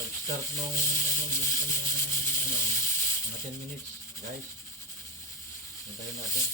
Pag-start nung yung kanyang mga 10 minutes, guys. Hintayin natin.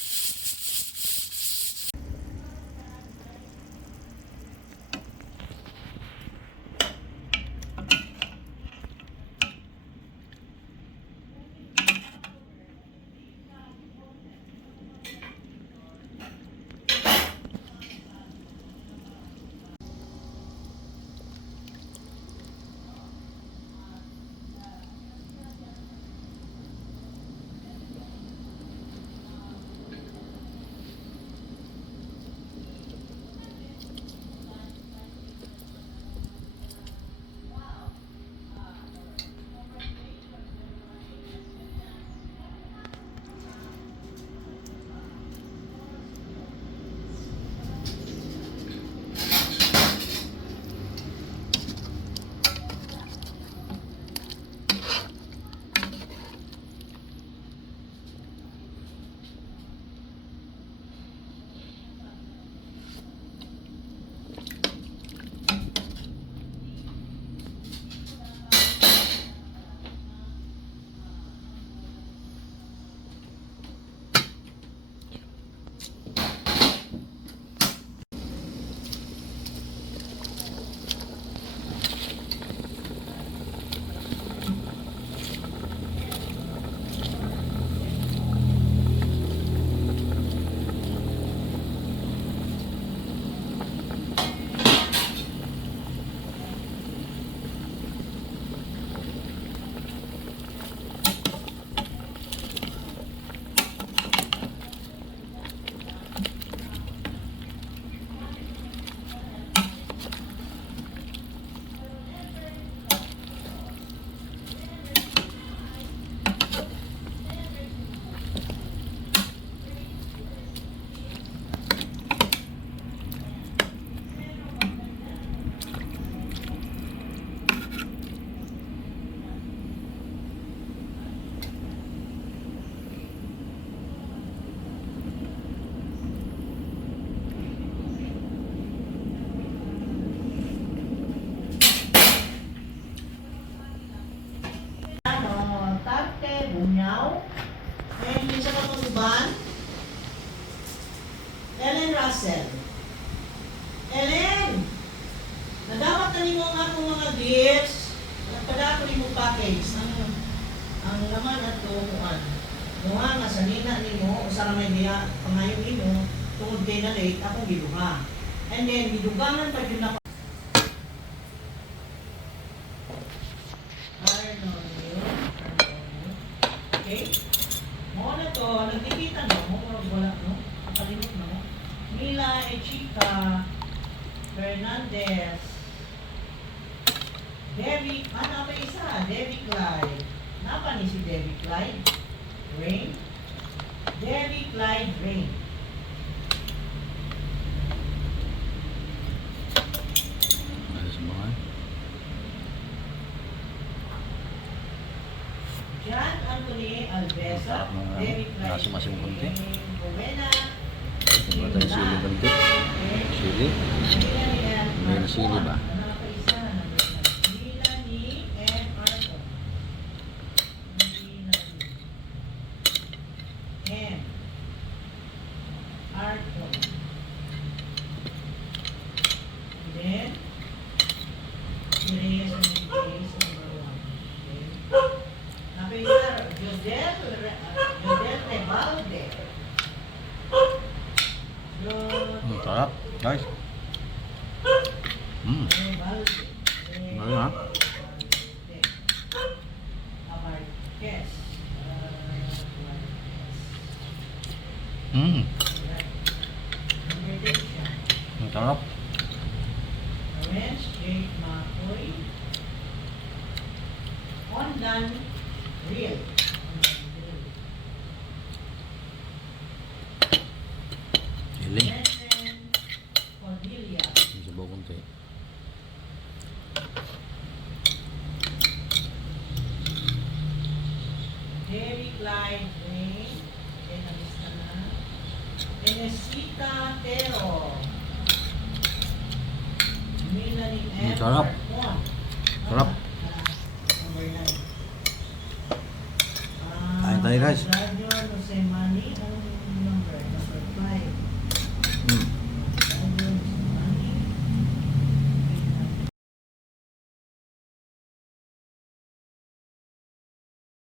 Ellen Russell. Ellen! Nadapat na nimo ang akong mga gifts. Nagpada ko nimo package. Ang laman at tuumuan. Muha nga sa nina nimo, usa ra may diya pangayon nimo, tungod kay na late, akong giduha. And then, gidugangan pa yun ako. Okay? Mo na to, nagkikita no, mo wala no? Kalimot no? Mila Echica Fernandez, Debbie, ano pa isa? Debbie Clyde, Napa ni si Debbie Clyde? Rain? Debbie Clyde Rain. Ada semua. John Anthony Alvesa, Sarap ng, Debbie Clyde nasi masing konti. Rain. Buena. Coba tayo sili ganti. Sili. May sili ba? Melanie and Arthur. Melanie and Arthur. Then, si Reyes and Reyes number 1. Okay. Napisa, Jodel Rebalde. Sarap, guys. Rebalde. Galing ha? Amarquez. Ang sarap. Orange, Jake Macoy. Ondan, Real. Siling. Jensen, Cordelia. May sabaw konti. Debbie Clyde Rain. Okay, nalista na. Tenesita Tero. Melanie F. Sarap. Arcon. Sarap. Number 9. Kain tayo, guys.